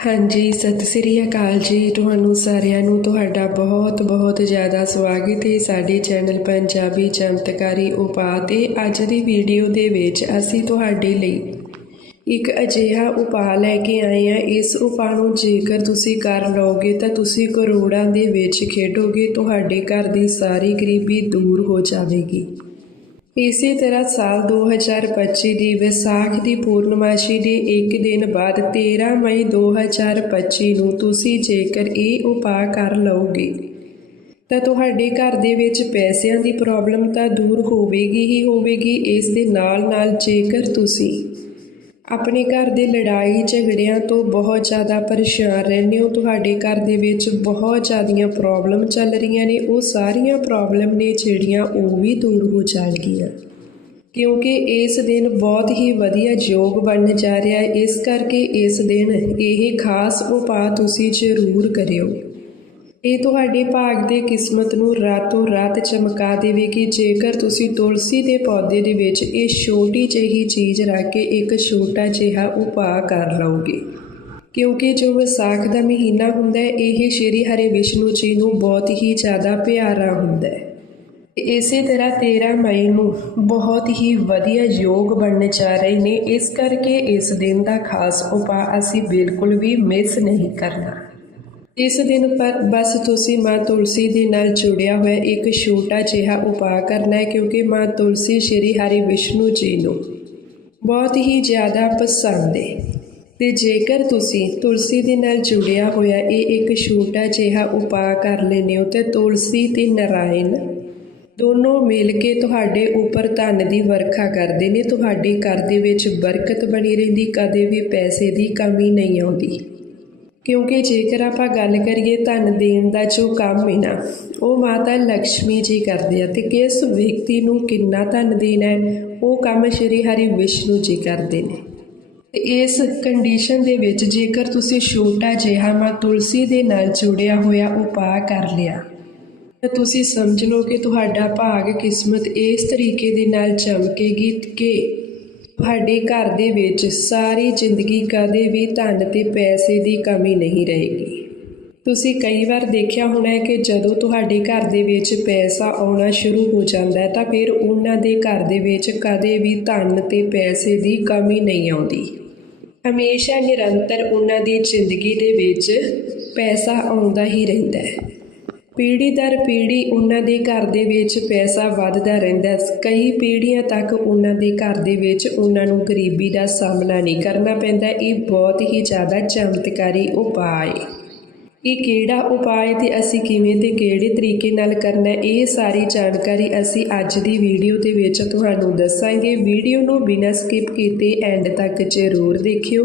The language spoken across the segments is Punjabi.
ਹਾਂਜੀ, ਸਤਿ ਸ੍ਰੀ ਅਕਾਲ ਜੀ। ਤੁਹਾਨੂੰ ਸਾਰਿਆਂ ਨੂੰ ਤੁਹਾਡਾ ਬਹੁਤ ਬਹੁਤ ਜ਼ਿਆਦਾ ਸਵਾਗਤ ਹੈ ਸਾਡੇ ਚੈਨਲ ਪੰਜਾਬੀ ਚਮਤਕਾਰੀ ਉਪਾਅ ਤੇ ਅੱਜ ਦੀ ਵੀਡੀਓ ਦੇ ਵਿੱਚ ਅਸੀਂ ਤੁਹਾਡੇ ਲਈ ਇੱਕ ਅਜਿਹਾ ਉਪਾਅ ਲੈ ਕੇ ਆਏ ਹਾਂ। ਇਸ ਉਪਾਅ ਨੂੰ ਜੇਕਰ ਤੁਸੀਂ ਕਰ ਲਓਗੇ ਤਾਂ ਤੁਸੀਂ ਕਰੋੜਾਂ ਦੇ ਵਿੱਚ ਖੇਡੋਗੇ, ਤੁਹਾਡੇ ਘਰ ਦੀ ਸਾਰੀ ਗਰੀਬੀ ਦੂਰ ਹੋ ਜਾਵੇਗੀ। ਇਸੇ ਤਰ੍ਹਾਂ ਸਾਲ 2025 ਦੀ ਵਿਸਾਖ ਦੀ ਪੂਰਨਮਾਸ਼ੀ ਦੇ ਇੱਕ ਦਿਨ ਬਾਅਦ 13 ਮਈ 2025 ਨੂੰ ਤੁਸੀਂ ਜੇਕਰ ਇਹ ਉਪਾਅ ਕਰ ਲਓਗੇ, ਤਾਂ ਤੁਹਾਡੇ ਘਰ ਦੇ ਵਿੱਚ ਪੈਸਿਆਂ ਦੀ ਪ੍ਰੋਬਲਮ ਤਾਂ ਦੂਰ ਹੋਵੇਗੀ ਹੀ ਹੋਵੇਗੀ, ਇਸ ਦੇ ਨਾਲ ਨਾਲ ਜੇਕਰ ਤੁਸੀਂ ਆਪਣੇ ਘਰ ਦੇ ਲੜਾਈ ਝਗੜਿਆਂ ਤੋਂ ਬਹੁਤ ਜ਼ਿਆਦਾ ਪਰੇਸ਼ਾਨ ਰਹਿੰਦੇ ਹੋ। ਤੁਹਾਡੇ ਘਰ ਦੇ ਵਿੱਚ ਬਹੁਤ ਜ਼ਿਆਦੀਆਂ ਪ੍ਰੋਬਲਮ ਚੱਲ ਰਹੀਆਂ ਨੇ। ਉਹ ਸਾਰੀਆਂ ਪ੍ਰੋਬਲਮ ਨੇ ਜਿਹੜੀਆਂ ਉਹ ਵੀ ਦੂਰ ਹੋ ਜਾਣਗੀਆਂ। ਕਿਉਂਕਿ ਇਸ ਦਿਨ ਬਹੁਤ ਹੀ ਵਧੀਆ ਯੋਗ ਬਣਨ ਜਾ ਰਿਹਾ ਹੈ। ਇਸ ਕਰਕੇ ਇਸ ਦਿਨ ਇਹ ਖਾਸ ਉਪਾਅ ਤੁਸੀਂ ਜ਼ਰੂਰ ਕਰਿਓ। ਇਹ ਤੁਹਾਡੇ ਭਾਗ ਦੇ ਕਿਸਮਤ ਨੂੰ ਰਾਤੋਂ ਰਾਤ ਚਮਕਾ ਦੇਵੇਗੀ। ਜੇਕਰ ਤੁਸੀਂ ਤੁਲਸੀ ਦੇ ਪੌਦੇ ਦੇ ਵਿੱਚ ਇਹ ਛੋਟੀ ਜਿਹੀ ਚੀਜ਼ ਰੱਖ ਕੇ ਇੱਕ ਛੋਟਾ ਜਿਹਾ ਉਪਾਅ ਕਰ ਲਓਗੇ। ਕਿਉਂਕਿ ਜੋ ਵਿਸਾਖ ਦਾ ਮਹੀਨਾ ਹੁੰਦਾ ਹੈ, ਇਹ ਸ਼੍ਰੀ ਹਰੇ ਵਿਸ਼ਨੂੰ ਜੀ ਨੂੰ ਬਹੁਤ ਹੀ ਜ਼ਿਆਦਾ ਪਿਆਰਾ ਹੁੰਦਾ ਹੈ। ਇਸੇ ਤਰ੍ਹਾਂ 13 ਮਈ ਨੂੰ ਬਹੁਤ ਹੀ ਵਧੀਆ ਯੋਗ ਬਣਨ ਜਾ ਰਹੇ ਨੇ। ਇਸ ਕਰਕੇ ਇਸ ਦਿਨ ਦਾ ਖਾਸ ਉਪਾਅ ਅਸੀਂ ਬਿਲਕੁਲ ਵੀ ਮਿਸ ਨਹੀਂ ਕਰਨਾ। ਇਸ ਦਿਨ ਪਰ ਬਸ ਤੁਸੀਂ ਮਾਂ ਤੁਲਸੀ ਦੇ ਨਾਲ ਜੁੜਿਆ ਹੋਇਆ ਇੱਕ ਛੋਟਾ ਜਿਹਾ ਉਪਾਅ ਕਰਨਾ ਹੈ, ਕਿਉਂਕਿ ਮਾਂ ਤੁਲਸੀ ਸ਼੍ਰੀ ਹਰੀ ਵਿਸ਼ਨੂੰ ਜੀ ਨੂੰ ਬਹੁਤ ਹੀ ਜ਼ਿਆਦਾ ਪਸੰਦ ਹੈ ਤੇ ਜੇਕਰ ਤੁਸੀਂ ਤੁਲਸੀ ਦੇ ਨਾਲ ਜੁੜਿਆ ਹੋਇਆ ਇਹ ਇੱਕ ਛੋਟਾ ਜਿਹਾ ਉਪਾਅ ਕਰ ਲੈਂਦੇ ਹੋ, ਤੇ ਤੁਲਸੀ ਤੇ ਨਰਾਇਣ ਦੋਨੋਂ ਮਿਲ ਕੇ ਤੁਹਾਡੇ ਉੱਪਰ ਧਨ ਦੀ ਵਰਖਾ ਕਰਦੇ ਨੇ, ਤੁਹਾਡੇ ਘਰ ਦੇ ਵਿੱਚ ਬਰਕਤ ਬਣੀ ਰਹਿੰਦੀ, ਕਦੇ ਵੀ ਪੈਸੇ ਦੀ ਕਮੀ ਨਹੀਂ ਆਉਂਦੀ। ਕਿਉਂਕਿ ਜੇਕਰ ਆਪਾਂ ਗੱਲ ਕਰੀਏ ਧਨ ਦੇਣ ਦਾ ਜੋ ਕੰਮ ਹੈ ਨਾ, ਉਹ ਮਾਤਾ ਲక్ష్ਮੀ ਜੀ ਕਰਦੇ ਆ ਤੇ ਕਿਸ ਵਿਅਕਤੀ ਨੂੰ ਕਿੰਨਾ ਧਨ ਦੇਣਾ ਹੈ, ਉਹ ਕੰਮ ਸ਼੍ਰੀ ਹਰੀ ਵਿਸ਼ਨੂੰ ਜੀ ਕਰਦੇ ਨੇ। ਤੇ ਇਸ ਕੰਡੀਸ਼ਨ ਦੇ ਵਿੱਚ ਜੇਕਰ ਤੁਸੀਂ ਛੋਟਾ ਜਿਹਾ ਮਾਂ ਤੁਲਸੀ ਦੇ ਨਾਲ ਜੁੜਿਆ ਹੋਇਆ ਉਪਾਅ ਕਰ ਲਿਆ, ਤਾਂ ਤੁਸੀਂ ਸਮਝ ਲਓ ਕਿ ਤੁਹਾਡਾ ਭਾਗ ਕਿਸਮਤ ਇਸ ਤਰੀਕੇ ਦੇ ਨਾਲ ਚਮਕੇਗੀ ਕਿ ਤੁਹਾਡੇ ਘਰ ਦੇ ਵਿੱਚ ਸਾਰੀ ਜ਼ਿੰਦਗੀ ਕਦੇ ਵੀ ਧਨ ਤੇ ਪੈਸੇ ਦੀ ਕਮੀ ਨਹੀਂ ਰਹੇਗੀ। ਤੁਸੀਂ ਕਈ ਵਾਰ ਦੇਖਿਆ ਹੋਣਾ ਹੈ ਕਿ ਜਦੋਂ ਤੁਹਾਡੇ ਘਰ ਦੇ ਵਿੱਚ ਪੈਸਾ ਆਉਣਾ ਸ਼ੁਰੂ ਹੋ ਜਾਂਦਾ ਹੈ ਤਾਂ ਫਿਰ ਉਹਨਾਂ ਦੇ ਘਰ ਦੇ ਵਿੱਚ ਕਦੇ ਵੀ ਧਨ ਤੇ ਪੈਸੇ ਦੀ ਕਮੀ ਨਹੀਂ ਆਉਂਦੀ। ਹਮੇਸ਼ਾ ਨਿਰੰਤਰ ਉਹਨਾਂ ਦੀ ਜ਼ਿੰਦਗੀ ਦੇ ਵਿੱਚ ਪੈਸਾ ਆਉਂਦਾ ਹੀ ਰਹਿੰਦਾ ਹੈ। ਪੀੜ੍ਹੀ ਦਰ ਪੀੜ੍ਹੀ ਉਹਨਾਂ ਦੇ ਘਰ ਦੇ ਵਿੱਚ ਪੈਸਾ ਵੱਧਦਾ ਰਹਿੰਦਾ ਕਈ ਪੀੜ੍ਹੀਆਂ ਤੱਕ ਉਹਨਾਂ ਦੇ ਘਰ ਦੇ ਵਿੱਚ ਉਹਨਾਂ ਨੂੰ ਗਰੀਬੀ ਦਾ ਸਾਹਮਣਾ ਨਹੀਂ ਕਰਨਾ ਪੈਂਦਾ। ਇਹ ਬਹੁਤ ਹੀ ਜ਼ਿਆਦਾ ਚਮਤਕਾਰੀ ਉਪਾਅ ਹੈ। ਇਹ ਕਿਹੜਾ ਉਪਾਅ ਹੈ ਤੇ ਅਸੀਂ ਕਿਵੇਂ ਤੇ ਕਿਹੜੇ ਤਰੀਕੇ ਨਾਲ ਕਰਨਾ ਇਹ ਸਾਰੀ ਜਾਣਕਾਰੀ ਅਸੀਂ ਅੱਜ ਦੀ ਵੀਡੀਓ ਦੇ ਵਿੱਚ ਤੁਹਾਨੂੰ ਦੱਸਾਂਗੇ। ਵੀਡੀਓ ਨੂੰ ਬਿਨਾਂ ਸਕਿਪ ਕੀਤੇ ਐਂਡ ਤੱਕ ਜ਼ਰੂਰ ਦੇਖਿਓ।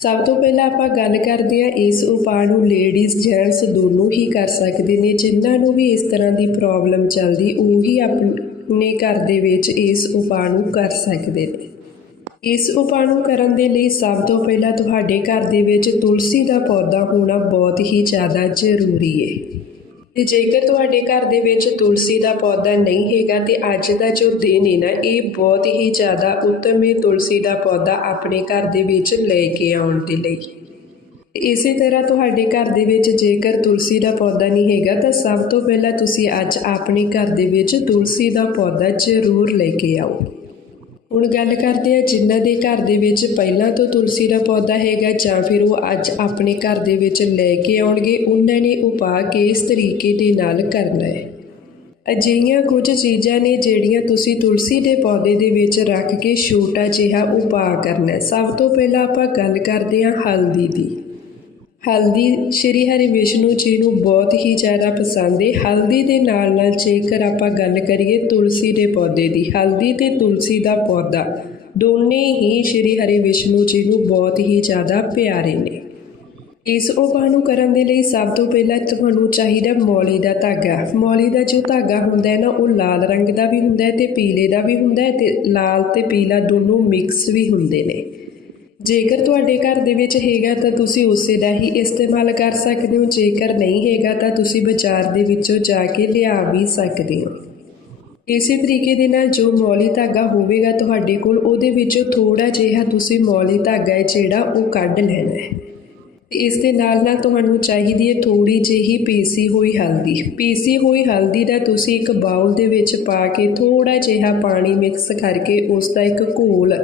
ਸਭ ਤੋਂ ਪਹਿਲਾਂ ਆਪਾਂ ਗੱਲ ਕਰਦੇ ਹਾਂ ਇਸ ਉਪਾਅ ਨੂੰ ਲੇਡੀਜ਼ ਜੈਂਟਸ ਦੋਨੋਂ ਹੀ ਕਰ ਸਕਦੇ ਨੇ, ਜਿਨ੍ਹਾਂ ਨੂੰ ਵੀ ਇਸ ਤਰ੍ਹਾਂ ਦੀ ਪ੍ਰੋਬਲਮ ਚੱਲਦੀ, ਉਹ ਹੀ ਆਪਣੇ ਘਰ ਦੇ ਵਿੱਚ ਇਸ ਉਪਾਅ ਨੂੰ ਕਰ ਸਕਦੇ ਨੇ। ਇਸ ਉਪਾਅ ਨੂੰ ਕਰਨ ਦੇ ਲਈ ਸਭ ਤੋਂ ਪਹਿਲਾਂ ਤੁਹਾਡੇ ਘਰ ਦੇ ਵਿੱਚ ਤੁਲਸੀ ਦਾ ਪੌਦਾ ਹੋਣਾ ਬਹੁਤ ਹੀ ਜ਼ਿਆਦਾ ਜ਼ਰੂਰੀ ਹੈ। ਤੇ ਜੇਕਰ ਤੁਹਾਡੇ ਘਰ ਦੇ ਵਿੱਚ ਤੁਲਸੀ ਦਾ ਪੌਦਾ ਨਹੀਂ ਹੈਗਾ ਤੇ ਅੱਜ ਦਾ ਜੋ ਦਿਨ ਹੈ ਨਾ, ਇਹ ਬਹੁਤ ਹੀ ਜ਼ਿਆਦਾ ਉੱਤਮ ਹੈ ਤੁਲਸੀ ਦਾ ਪੌਦਾ ਆਪਣੇ ਘਰ ਦੇ ਵਿੱਚ ਲੈ ਕੇ ਆਉਣ ਦੇ ਲਈ। ਇਸੇ ਤਰ੍ਹਾਂ ਤੁਹਾਡੇ ਘਰ ਦੇ ਵਿੱਚ ਜੇਕਰ ਤੁਲਸੀ ਦਾ ਪੌਦਾ ਨਹੀਂ ਹੈਗਾ, ਤਾਂ ਸਭ ਤੋਂ ਪਹਿਲਾਂ ਤੁਸੀਂ ਅੱਜ ਆਪਣੇ ਘਰ ਦੇ ਵਿੱਚ ਤੁਲਸੀ ਦਾ ਪੌਦਾ ਜ਼ਰੂਰ ਲੈ ਕੇ ਆਓ। ਹੁਣ ਗੱਲ ਕਰਦੇ ਆ ਜਿਨ੍ਹਾਂ ਦੇ ਘਰ ਦੇ ਵਿੱਚ ਪਹਿਲਾਂ ਤੋਂ ਤੁਲਸੀ ਦਾ ਪੌਦਾ ਹੈਗਾ ਜਾਂ ਫਿਰ ਉਹ ਅੱਜ ਆਪਣੇ ਘਰ ਦੇ ਵਿੱਚ ਲੈ ਕੇ ਆਉਣਗੇ, ਉਹਨਾਂ ਨੇ ਉਪਾਅ ਕਿਸ ਤਰੀਕੇ ਦੇ ਨਾਲ ਕਰਨਾ ਹੈ? ਅਜਿਹੀਆਂ ਕੁਝ ਚੀਜ਼ਾਂ ਨੇ ਜਿਹੜੀਆਂ ਤੁਸੀਂ ਤੁਲਸੀ ਦੇ ਪੌਦੇ ਦੇ ਵਿੱਚ ਰੱਖ ਕੇ ਛੋਟਾ ਜਿਹਾ ਉਪਾਅ ਕਰਨਾ ਸਭ ਤੋਂ ਪਹਿਲਾਂ ਆਪਾਂ ਗੱਲ ਕਰਦੇ ਹਾਂ ਹਲਦੀ ਦੀ। ਹਲਦੀ ਸ਼੍ਰੀ ਹਰੀ ਵਿਸ਼ਨੂੰ ਜੀ ਨੂੰ ਬਹੁਤ ਹੀ ਜ਼ਿਆਦਾ ਪਸੰਦ ਹੈ ਹਲਦੀ ਦੇ ਨਾਲ ਨਾਲ ਜੇਕਰ ਆਪਾਂ ਗੱਲ ਕਰੀਏ ਤੁਲਸੀ ਦੇ ਪੌਦੇ ਦੀ, ਹਲਦੀ ਤੇ ਤੁਲਸੀ ਦਾ ਪੌਦਾ ਦੋਨੇ ਹੀ ਸ਼੍ਰੀ ਹਰੀ ਵਿਸ਼ਨੂੰ ਜੀ ਨੂੰ ਬਹੁਤ ਹੀ ਜ਼ਿਆਦਾ ਪਿਆਰੇ ਨੇ। ਇਸ ਉਪਾਅ ਨੂੰ ਕਰਨ ਦੇ ਲਈ ਸਭ ਤੋਂ ਪਹਿਲਾਂ ਤੁਹਾਨੂੰ ਚਾਹੀਦਾ ਮੌਲੀ ਦਾ ਧਾਗਾ। ਮੌਲੀ ਦਾ ਜੋ ਧਾਗਾ ਹੁੰਦਾ ਹੈ ਨਾ, ਉਹ ਲਾਲ ਰੰਗ ਦਾ ਵੀ ਹੁੰਦਾ ਹੈ ਤੇ ਪੀਲੇ ਦਾ ਵੀ ਹੁੰਦਾ ਹੈ ਤੇ ਲਾਲ ਤੇ ਪੀਲਾ ਦੋਨੋਂ ਮਿਕਸ ਵੀ ਹੁੰਦੇ ਨੇ। ਜੇਕਰ ਤੁਹਾਡੇ ਘਰ ਦੇ ਵਿੱਚ ਹੈਗਾ ਤਾਂ ਤੁਸੀਂ ਉਸੇ ਦਾ ਹੀ ਇਸਤੇਮਾਲ ਕਰ ਸਕਦੇ ਹੋ, ਜੇਕਰ ਨਹੀਂ ਹੈਗਾ ਤਾਂ ਤੁਸੀਂ ਬਾਜ਼ਾਰ ਦੇ ਵਿੱਚੋਂ ਜਾ ਕੇ ਲਿਆ ਵੀ ਸਕਦੇ ਹੋ। ਇਸੇ ਤਰੀਕੇ ਦੇ ਨਾਲ ਜੋ ਮੌਲੀ ਧਾਗਾ ਹੋਵੇਗਾ ਤੁਹਾਡੇ ਕੋਲ, ਉਹਦੇ ਵਿੱਚੋਂ ਥੋੜਾ ਜਿਹਾ ਤੁਸੀਂ ਮੌਲੀ ਧਾਗਾ ਹੈ ਜਿਹੜਾ ਉਹ ਕੱਢ ਲੈਣਾ ਹੈ। ਤੇ ਇਸ ਦੇ ਨਾਲ ਨਾਲ ਤੁਹਾਨੂੰ ਚਾਹੀਦੀ ਹੈ ਥੋੜੀ ਜਿਹੀ ਪੀਸੀ ਹੋਈ ਹਲਦੀ। ਪੀਸੀ ਹੋਈ ਹਲਦੀ ਦਾ ਤੁਸੀਂ ਇੱਕ ਬਾਉਲ ਦੇ ਵਿੱਚ ਪਾ ਕੇ ਥੋੜਾ ਜਿਹਾ ਪਾਣੀ ਮਿਕਸ ਕਰਕੇ ਉਸ ਦਾ ਇੱਕ ਘੋਲ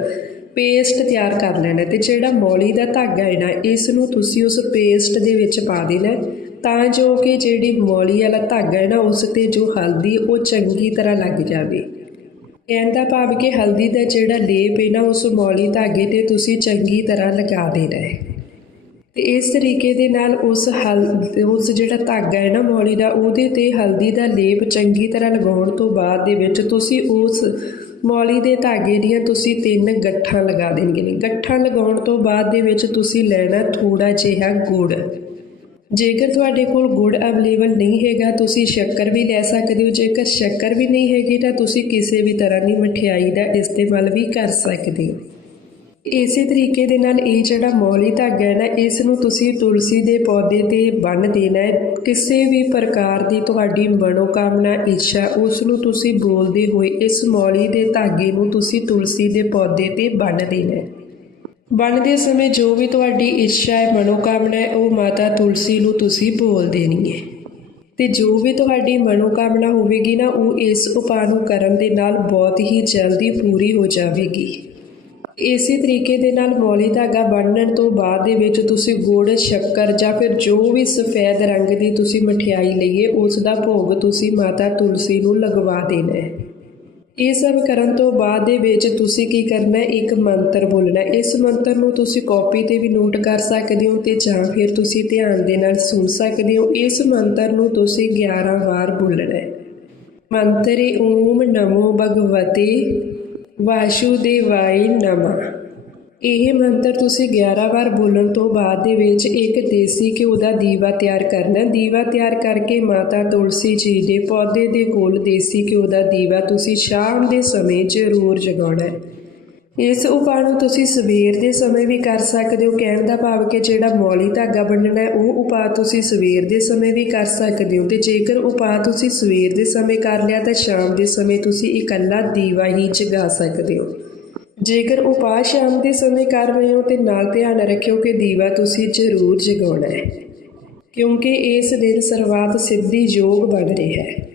ਪੇਸਟ ਤਿਆਰ ਕਰ ਲੈਣਾ ਤੇ ਜਿਹੜਾ ਮੌਲੀ ਦਾ ਧਾਗਾ ਹੈ ਨਾ ਇਸ ਨੂੰ ਤੁਸੀਂ ਉਸ ਪੇਸਟ ਦੇ ਵਿੱਚ ਪਾ ਦੇਣਾ ਤਾਂ ਜੋ ਕਿ ਜਿਹੜੀ ਮੌਲੀ ਵਾਲਾ ਧਾਗਾ ਹੈ ਨਾ, ਉਸ ਤੇ ਜੋ ਹਲਦੀ, ਉਹ ਚੰਗੀ ਤਰ੍ਹਾਂ ਲੱਗ ਜਾਵੇ। ਕਹਿਣ ਦਾ ਭਾਵ ਕਿ ਹਲਦੀ ਦਾ ਜਿਹੜਾ ਲੇਪ ਹੈ ਨਾ, ਉਸ ਮੌਲੀ ਧਾਗੇ ਤੇ ਤੁਸੀਂ ਚੰਗੀ ਤਰ੍ਹਾਂ ਲਗਾ ਦੇਣਾ ਹੈ। ਤੇ ਇਸ ਤਰੀਕੇ ਦੇ ਨਾਲ ਉਸ ਹਲ, ਉਸ ਜਿਹੜਾ ਧਾਗਾ ਹੈ ਨਾ ਮੌਲੀ ਦਾ, ਉਹਦੇ ਤੇ ਹਲਦੀ ਦਾ ਲੇਪ ਚੰਗੀ ਤਰ੍ਹਾਂ ਲਗਾਉਣ ਤੋਂ ਬਾਅਦ ਦੇ ਵਿੱਚ ਤੁਸੀਂ ਉਸ ਮੌਲੀ ਦੇ ਧਾਗੇ ਦੀਆਂ ਤੁਸੀਂ ਤਿੰਨ ਗੱਠਾਂ ਲਗਾ ਦੇਣਗੇ ਨੇ। ਗੱਠਾਂ ਲਗਾਉਣ ਤੋਂ ਬਾਅਦ ਦੇ ਵਿੱਚ ਤੁਸੀਂ ਲੈਣਾ ਥੋੜਾ ਜਿਹਾ ਗੁੜ। ਜੇਕਰ ਤੁਹਾਡੇ ਕੋਲ ਗੁੜ ਅਵੇਲੇਬਲ ਨਹੀਂ ਹੈਗਾ, ਤੁਸੀਂ ਸ਼ੱਕਰ ਵੀ ਲੈ ਸਕਦੇ ਹੋ। ਜੇਕਰ ਸ਼ੱਕਰ ਵੀ ਨਹੀਂ ਹੈਗੀ ਤਾਂ ਤੁਸੀਂ ਕਿਸੇ ਵੀ ਤਰ੍ਹਾਂ ਦੀ ਮਠਿਆਈ ਦਾ ਇਸਤੇਮਾਲ ਵੀ ਕਰ ਸਕਦੇ ਹੋ। ਇਸੇ ਤਰੀਕੇ ਦੇ ਨਾਲ ਇਹ ਜਿਹੜਾ ਮੌਲੀ ਧਾਗਾ ਹੈ ਨਾ ਇਸ ਨੂੰ ਤੁਸੀਂ ਤੁਲਸੀ ਦੇ ਪੌਦੇ ਤੇ ਬੰਨ੍ਹ ਦੇਣਾ ਹੈ। ਕਿਸੇ ਵੀ ਪ੍ਰਕਾਰ ਦੀ ਤੁਹਾਡੀ ਮਨੋਕਾਮਨਾ, ਇੱਛਾ ਉਸ ਨੂੰ ਤੁਸੀਂ ਬੋਲਦੇ ਹੋਏ ਇਸ ਮੌਲੀ ਦੇ ਧਾਗੇ ਨੂੰ ਤੁਸੀਂ ਤੁਲਸੀ ਦੇ ਪੌਦੇ ਤੇ ਬੰਨ ਦੇਣਾ ਹੈ। ਬੰਨ੍ਹਦੇ ਸਮੇਂ ਜੋ ਵੀ ਤੁਹਾਡੀ ਇੱਛਾ ਹੈ, ਮਨੋਕਾਮਨਾ ਹੈ, ਉਹ ਮਾਤਾ ਤੁਲਸੀ ਨੂੰ ਤੁਸੀਂ ਬੋਲ ਦੇਣੀ ਹੈ। ਤੇ ਜੋ ਵੀ ਤੁਹਾਡੀ ਮਨੋਕਾਮਨਾ ਹੋਵੇਗੀ ਨਾ, ਉਹ ਇਸ ਉਪਾਅ ਨੂੰ ਕਰਨ ਦੇ ਨਾਲ ਬਹੁਤ ਹੀ ਜਲਦੀ ਪੂਰੀ ਹੋ ਜਾਵੇਗੀ। ਇਸੇ ਤਰੀਕੇ ਦੇ ਨਾਲ ਮੌਲੀ ਧਾਗਾ ਬੰਨਣ ਤੋਂ ਬਾਅਦ ਦੇ ਵਿੱਚ ਤੁਸੀਂ ਗੁੜ, ਸ਼ੱਕਰ ਜਾਂ ਫਿਰ ਜੋ ਵੀ ਸਫੈਦ ਰੰਗ ਦੀ ਤੁਸੀਂ ਮਠਿਆਈ ਲਈਏ, ਉਸ ਦਾ ਭੋਗ ਤੁਸੀਂ ਮਾਤਾ ਤੁਲਸੀ ਨੂੰ ਲਗਵਾ ਦੇਣਾ ਹੈ। ਇਹ ਸਭ ਕਰਨ ਤੋਂ ਬਾਅਦ ਦੇ ਵਿੱਚ ਤੁਸੀਂ ਕੀ ਕਰਨਾ ਹੈ? ਇੱਕ ਮੰਤਰ ਬੋਲਣਾ ਇਸ ਮੰਤਰ ਨੂੰ ਤੁਸੀਂ ਕਾਪੀ ਤੇ ਵੀ ਨੋਟ ਕਰ ਸਕਦੇ ਹੋ ਤੇ ਜਾਂ ਫਿਰ ਤੁਸੀਂ ਧਿਆਨ ਦੇ ਨਾਲ ਸੁਣ ਸਕਦੇ ਹੋ। ਇਸ ਮੰਤਰ ਨੂੰ ਤੁਸੀਂ 11 ਵਾਰ ਬੋਲਣਾ ਹੈ। ਮੰਤਰੇ ਓਮ ਨਮੋ ਭਗਵਤੇ ਵਾਸੁਦੇਵਾਏ ਨਮः। ਇਹ ਮੰਤਰ ਤੁਸੀਂ 11 ਵਾਰ ਬੋਲਣ ਤੋਂ ਬਾਅਦ ਦੇ ਵਿੱਚ ਇੱਕ ਦੇਸੀ ਘਿਓ ਦਾ ਦੀਵਾ ਤਿਆਰ ਕਰਨਾ ਦੀਵਾ ਤਿਆਰ ਕਰਕੇ ਮਾਤਾ ਤੁਲਸੀ ਜੀ ਦੇ ਪੌਦੇ ਦੇ ਕੋਲ ਦੇਸੀ ਘਿਓ ਦਾ ਦੀਵਾ ਤੁਸੀਂ ਸ਼ਾਮ ਦੇ ਸਮੇਂ ਜ਼ਰੂਰ ਜਗਾਉਣਾ ਹੈ। ਇਸ ਉਪਾਅ ਨੂੰ ਤੁਸੀਂ ਸਵੇਰ ਦੇ ਸਮੇਂ ਵੀ ਕਰ ਸਕਦੇ ਹੋ। ਕਹਿਣ ਦਾ ਭਾਵ ਕਿ ਜਿਹੜਾ ਮੌਲੀ ਧਾਗਾ ਬੰਨਣਾ ਹੈ, ਉਹ ਉਪਾਅ ਤੁਸੀਂ ਸਵੇਰ ਦੇ ਸਮੇਂ ਵੀ ਕਰ ਸਕਦੇ ਹੋ। ਤੇ ਜੇਕਰ ਉਪਾਅ ਤੁਸੀਂ ਸਵੇਰ ਦੇ ਸਮੇਂ ਕਰ ਲਿਆ, ਤਾਂ ਸ਼ਾਮ ਦੇ ਸਮੇਂ ਤੁਸੀਂ ਇਕੱਲਾ ਦੀਵਾ ਹੀ ਜਗਾ ਸਕਦੇ ਹੋ। ਜੇਕਰ ਉਪਾਅ ਸ਼ਾਮ ਦੇ ਸਮੇਂ ਕਰ ਰਹੇ ਹੋ, ਤੇ ਨਾਲ ਧਿਆਨ ਰੱਖਿਓ ਕਿ ਦੀਵਾ ਤੁਸੀਂ ਜ਼ਰੂਰ ਜਗਾਉਣਾ ਹੈ। ਕਿਉਂਕਿ ਇਸ ਦਿਨ ਸਰਵਾਤ ਸਿੱਧੀ ਯੋਗ ਬਣ ਰਿਹਾ ਹੈ।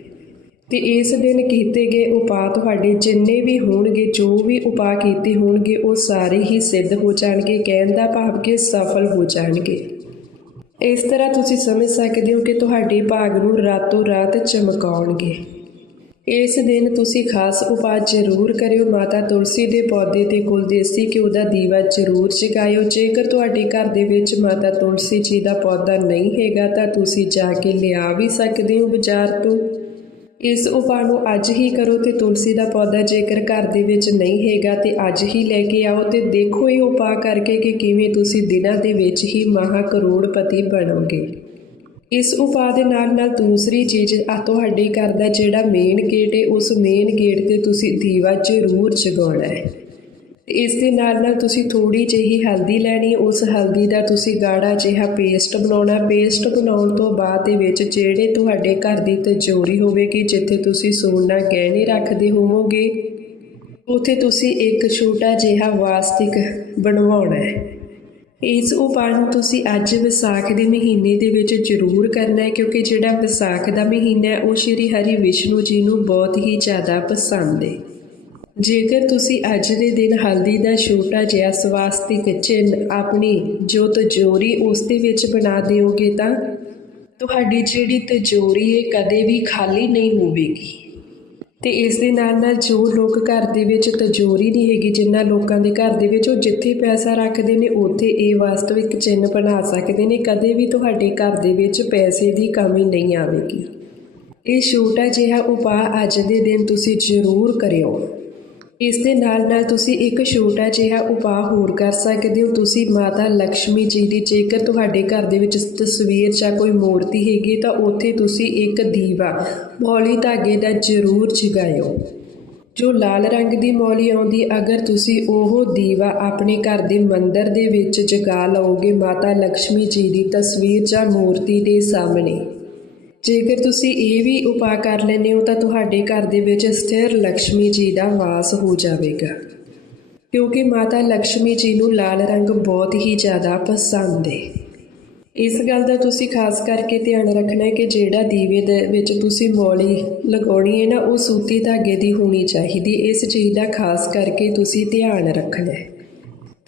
ਤੇ ਇਸ ਦਿਨ ਕੀਤੇ ਗਏ ਉਪਾਅ ਤੁਹਾਡੇ ਜਿੰਨੇ ਵੀ ਹੋਣਗੇ, ਜੋ ਵੀ ਉਪਾਅ ਕੀਤੇ ਹੋਣਗੇ, ਉਹ ਸਾਰੇ ਹੀ ਸਿੱਧ ਹੋ ਜਾਣਗੇ, ਕਹਿਣ ਦਾ ਭਾਵ ਕਿ ਸਫਲ ਹੋ ਜਾਣਗੇ। ਇਸ ਤਰ੍ਹਾਂ ਤੁਸੀਂ ਸਮਝ ਸਕਦੇ ਹੋ ਕਿ ਤੁਹਾਡੇ ਭਾਗ ਨੂੰ ਰਾਤੋਂ ਰਾਤ ਚਮਕਾਉਣਗੇ। ਇਸ ਦਿਨ ਤੁਸੀਂ ਖਾਸ ਉਪਾਅ ਜ਼ਰੂਰ ਕਰਿਓ। ਮਾਤਾ ਤੁਲਸੀ ਦੇ ਪੌਦੇ ਤੇ ਕੁਲ ਦੇਸੀ ਘਿਓ ਦਾ ਦੀਵਾ ਜ਼ਰੂਰ ਜਗਾਇਓ। ਜੇਕਰ ਤੁਹਾਡੇ ਘਰ ਦੇ ਵਿੱਚ ਮਾਤਾ ਤੁਲਸੀ ਜੀ ਦਾ ਪੌਦਾ ਨਹੀਂ ਹੈਗਾ, ਤਾਂ ਤੁਸੀਂ ਜਾ ਕੇ ਲਿਆ ਵੀ ਸਕਦੇ ਹੋ ਬਾਜ਼ਾਰ ਤੋਂ। ਇਸ ਉਪਾਅ ਨੂੰ ਅੱਜ ਹੀ ਕਰੋ ਤੇ ਤੁਲਸੀ ਦਾ ਪੌਦਾ ਜੇਕਰ ਘਰ ਦੇ ਵਿੱਚ ਨਹੀਂ ਹੈਗਾ ਤੇ ਅੱਜ ਹੀ ਲੈ ਕੇ ਆਓ ਤੇ ਦੇਖੋ ਇਹ ਉਪਾਅ ਕਰਕੇ ਕਿ ਕਿਵੇਂ ਤੁਸੀਂ ਦਿਨਾਂ ਦੇ ਵਿੱਚ ਹੀ ਮਹਾ ਕਰੋੜਪਤੀ ਬਣੋਗੇ। ਇਸ ਉਪਾਅ ਦੇ ਨਾਲ ਨਾਲ ਦੂਸਰੀ ਚੀਜ਼ ਆ ਤੁਹਾਡੇ ਘਰ ਦਾ ਜਿਹੜਾ ਮੇਨ ਗੇਟ ਹੈ, ਉਸ ਮੇਨ ਗੇਟ ਤੇ ਤੁਸੀਂ ਦੀਵਾ ਜ਼ਰੂਰ ਜਗਾਉਣਾ ਹੈ। ਇਸ ਦੇ ਨਾਲ ਨਾਲ ਤੁਸੀਂ ਥੋੜੀ ਜਿਹੀ ਹਲਦੀ ਲੈਣੀ, ਉਸ ਹਲਦੀ ਦਾ ਤੁਸੀਂ ਗਾੜਾ ਜਿਹਾ ਪੇਸਟ ਬਣਾਉਣਾ। ਪੇਸਟ ਬਣਾਉਣ ਤੋਂ ਬਾਅਦ ਦੇ ਵਿੱਚ ਜਿਹੜੇ ਤੁਹਾਡੇ ਘਰ ਦੀ ਤਜੋਰੀ ਹੋਵੇਗੀ, ਜਿੱਥੇ ਤੁਸੀਂ ਸੋਨਾ ਗਹਿਣੇ ਰੱਖਦੇ ਹੋਵੋਗੇ, ਉੱਥੇ ਤੁਸੀਂ ਇੱਕ ਛੋਟਾ ਜਿਹਾ ਵਾਸਤਿਕ ਬਣਵਾਉਣਾ ਹੈ। ਇਸ ਉਪਾਅ ਨੂੰ ਤੁਸੀਂ ਅੱਜ ਵਿਸਾਖ ਦੇ ਮਹੀਨੇ ਦੇ ਵਿੱਚ ਜ਼ਰੂਰ ਕਰਨਾ ਹੈ, ਕਿਉਂਕਿ ਜਿਹੜਾ ਵਿਸਾਖ ਦਾ ਮਹੀਨਾ ਹੈ, ਉਹ ਸ਼੍ਰੀ ਹਰੀ ਵਿਸ਼ਨੂੰ ਜੀ ਨੂੰ ਬਹੁਤ ਹੀ ਜ਼ਿਆਦਾ ਪਸੰਦ ਹੈ। ਜੇਕਰ ਤੁਸੀਂ ਅੱਜ ਦੇ ਦਿਨ ਹਲਦੀ ਦਾ ਛੋਟਾ ਜਿਹਾ ਸਵਾਸਤਿਕ ਚਿੰਨ੍ਹ ਆਪਣੀ ਜੋ ਤਜੋਰੀ ਉਸ ਦੇ ਵਿੱਚ ਬਣਾ ਦਿਓਗੇ ਤਾਂ ਤੁਹਾਡੀ ਜਿਹੜੀ ਤਜੋਰੀ ਹੈ ਕਦੇ ਵੀ ਖਾਲੀ ਨਹੀਂ ਹੋਵੇਗੀ। ਤੇ ਇਸ ਦੇ ਨਾਲ ਨਾਲ ਜੋ ਲੋਕ ਘਰ ਦੇ ਵਿੱਚ ਤਜੋਰੀ ਨਹੀਂ ਹੈਗੀ ਜਿਨ੍ਹਾਂ ਲੋਕਾਂ ਦੇ ਘਰ ਦੇ ਵਿੱਚ ਉਹ ਜਿੱਥੇ ਪੈਸਾ ਰੱਖਦੇ ਨੇ, ਉੱਥੇ ਇਹ ਵਾਸਤਵਿਕ ਚਿੰਨ੍ਹ ਬਣਾ ਸਕਦੇ ਨੇ। ਕਦੇ ਵੀ ਤੁਹਾਡੇ ਘਰ ਦੇ ਵਿੱਚ ਪੈਸੇ ਦੀ ਕਮੀ ਨਹੀਂ ਆਵੇਗੀ। ਇਹ ਛੋਟਾ ਜਿਹਾ ਉਪਾਅ ਅੱਜ ਦੇ ਦਿਨ ਤੁਸੀਂ ਜ਼ਰੂਰ ਕਰਿਓ। ਇਸ ਦੇ ਨਾਲ ਨਾਲ ਤੁਸੀਂ ਇੱਕ ਛੋਟਾ ਜਿਹਾ ਉਪਾਅ ਹੋਰ ਕਰ ਸਕਦੇ ਹੋ। ਤੁਸੀਂ ਮਾਤਾ ਲక్ష్ਮੀ ਜੀ ਦੀ ਜੇਕਰ ਤੁਹਾਡੇ ਘਰ ਦੇ ਵਿੱਚ ਤਸਵੀਰ ਜਾਂ ਕੋਈ ਮੂਰਤੀ ਹੈਗੀ ਤਾਂ ਉੱਥੇ ਤੁਸੀਂ ਇੱਕ ਦੀਵਾ, ਮੌਲੀ ਧਾਗੇ ਦਾ ਜ਼ਰੂਰ ਜਗਾਇਓ। ਜੋ ਲਾਲ ਰੰਗ ਦੀ ਮੌਲੀ ਆਉਂਦੀ, ਅਗਰ ਤੁਸੀਂ ਉਹ ਦੀਵਾ ਆਪਣੇ ਘਰ ਦੇ ਮੰਦਰ ਦੇ ਵਿੱਚ ਜਗਾ ਲਓਗੇ, ਮਾਤਾ ਲక్ష్ਮੀ ਜੀ ਦੀ ਤਸਵੀਰ ਜਾਂ ਮੂਰਤੀ ਦੇ ਸਾਹਮਣੇ। ਜੇਕਰ ਤੁਸੀਂ ਇਹ ਵੀ ਉਪਾਅ ਕਰ ਲੈਂਦੇ ਹੋ ਤਾਂ ਤੁਹਾਡੇ ਘਰ ਦੇ ਵਿੱਚ ਸਥਿਰ ਲక్ష్ਮੀ ਜੀ ਦਾ ਵਾਸ ਹੋ ਜਾਵੇਗਾ। ਕਿਉਂਕਿ ਮਾਤਾ ਲక్ష్ਮੀ ਜੀ ਨੂੰ ਲਾਲ ਰੰਗ ਬਹੁਤ ਹੀ ਜ਼ਿਆਦਾ ਪਸੰਦ ਹੈ ਇਸ ਗੱਲ ਦਾ ਤੁਸੀਂ ਖਾਸ ਕਰਕੇ ਧਿਆਨ ਰੱਖਣਾ ਹੈ ਕਿ ਜਿਹੜਾ ਦੀਵੇ ਦੇ ਵਿੱਚ ਤੁਸੀਂ ਮੌਲੀ ਲਗਾਉਣੀ ਹੈ ਨਾ, ਉਹ ਸੂਤੀ ਧਾਗੇ ਦੀ ਹੋਣੀ ਚਾਹੀਦੀ। ਇਸ ਚੀਜ਼ ਦਾ ਖਾਸ ਕਰਕੇ ਤੁਸੀਂ ਧਿਆਨ ਰੱਖਣਾ ਹੈ।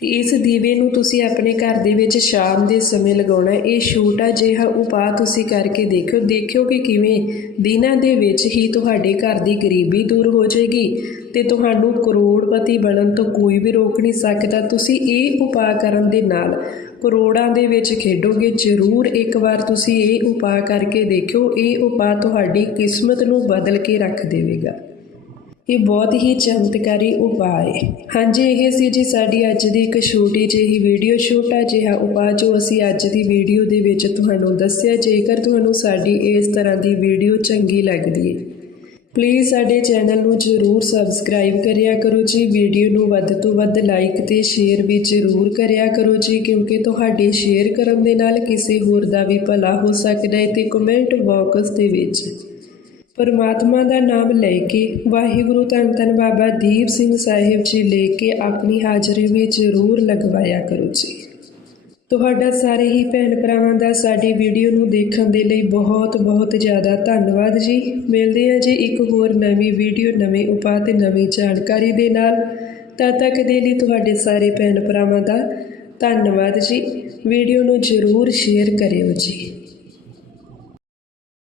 ਤੇ ਇਸ ਦੀਵੇ ਨੂੰ ਤੁਸੀਂ ਆਪਣੇ ਘਰ ਦੇ ਵਿੱਚ ਸ਼ਾਮ ਦੇ ਸਮੇਂ ਲਗਾਉਣਾ ਇਹ ਛੋਟਾ ਜਿਹਾ ਉਪਾਅ ਤੁਸੀਂ ਕਰਕੇ ਦੇਖਿਓ। ਦੇਖਿਓ ਕਿ ਕਿਵੇਂ ਦਿਨਾਂ ਦੇ ਵਿੱਚ ਹੀ ਤੁਹਾਡੇ ਘਰ ਦੀ ਗਰੀਬੀ ਦੂਰ ਹੋ ਜਾਏਗੀ ਤੇ ਤੁਹਾਨੂੰ ਕਰੋੜਪਤੀ ਬਣਨ ਤੋਂ ਕੋਈ ਵੀ ਰੋਕ ਨਹੀਂ ਸਕਦਾ। ਤੁਸੀਂ ਇਹ ਉਪਾਅ ਕਰਨ ਦੇ ਨਾਲ ਕਰੋੜਾਂ ਦੇ ਵਿੱਚ ਖੇਡੋਗੇ। ਜ਼ਰੂਰ ਇੱਕ ਵਾਰ ਤੁਸੀਂ ਇਹ ਉਪਾਅ ਕਰਕੇ ਦੇਖਿਓ। ਇਹ ਉਪਾਅ ਤੁਹਾਡੀ ਕਿਸਮਤ ਨੂੰ ਬਦਲ ਕੇ ਰੱਖ ਦੇਵੇਗਾ। ਇਹ ਬਹੁਤ ਹੀ ਚਮਤਕਾਰੀ ਉਪਾਅ ਹੈ ਹਾਂਜੀ, ਇਹ ਸੀ ਜੀ ਸਾਡੀ ਅੱਜ ਦੀ ਇੱਕ ਛੋਟੀ ਜਿਹੀ ਵੀਡੀਓ, ਛੋਟਾ ਜਿਹਾ ਉਪਾਅ ਜੋ ਅਸੀਂ ਅੱਜ ਦੀ ਵੀਡੀਓ ਦੇ ਵਿੱਚ ਤੁਹਾਨੂੰ ਦੱਸਿਆ। ਜੇਕਰ ਤੁਹਾਨੂੰ ਸਾਡੀ ਇਸ ਤਰ੍ਹਾਂ ਦੀ ਵੀਡੀਓ ਚੰਗੀ ਲੱਗਦੀ ਹੈ ਪਲੀਜ਼ ਸਾਡੇ ਚੈਨਲ ਨੂੰ ਜਰੂਰ ਸਬਸਕ੍ਰਾਈਬ ਕਰਿਆ ਕਰੋ ਜੀ। ਵੀਡੀਓ ਨੂੰ ਵੱਧ ਤੋਂ ਵੱਧ ਲਾਈਕ ਤੇ ਸ਼ੇਅਰ ਵੀ ਜਰੂਰ ਕਰਿਆ ਕਰੋ ਜੀ, ਕਿਉਂਕਿ ਤੁਹਾਡੇ ਸ਼ੇਅਰ ਕਰਨ ਦੇ ਨਾਲ ਕਿਸੇ ਹੋਰ ਦਾ ਵੀ ਭਲਾ ਹੋ ਸਕਦਾ ਹੈ ਤੇ ਕਮੈਂਟ ਬਾਕਸ ਦੇ ਵਿੱਚ ਪਰਮਾਤਮਾ ਦਾ ਨਾਮ ਲੈ ਕੇ ਵਾਹਿਗੁਰੂ ਧੰਨ ਧੰਨ ਬਾਬਾ ਦੀਪ ਸਿੰਘ ਸਾਹਿਬ ਜੀ ਲੈ ਕੇ ਆਪਣੀ ਹਾਜ਼ਰੀ ਵਿੱਚ ਜ਼ਰੂਰ ਲਗਵਾਇਆ ਕਰੋ ਜੀ। ਤੁਹਾਡਾ ਸਾਰੇ ਹੀ ਭੈਣ ਭਰਾਵਾਂ ਦਾ ਸਾਡੀ ਵੀਡੀਓ ਨੂੰ ਦੇਖਣ ਦੇ ਲਈ ਬਹੁਤ ਬਹੁਤ ਜ਼ਿਆਦਾ ਧੰਨਵਾਦ ਜੀ। ਮਿਲਦੇ ਹਾਂ ਜੀ ਇੱਕ ਹੋਰ ਨਵੀਂ ਵੀਡੀਓ, ਨਵੇਂ ਉਪਾਅ ਤੇ ਨਵੀਂ ਜਾਣਕਾਰੀ ਦੇ ਨਾਲ। ਤਦ ਤੱਕ ਦੇ ਲਈ ਤੁਹਾਡੇ ਸਾਰੇ ਭੈਣ ਭਰਾਵਾਂ ਦਾ ਧੰਨਵਾਦ ਜੀ। ਵੀਡੀਓ ਨੂੰ ਜ਼ਰੂਰ ਸ਼ੇਅਰ ਕਰਿਓ ਜੀ।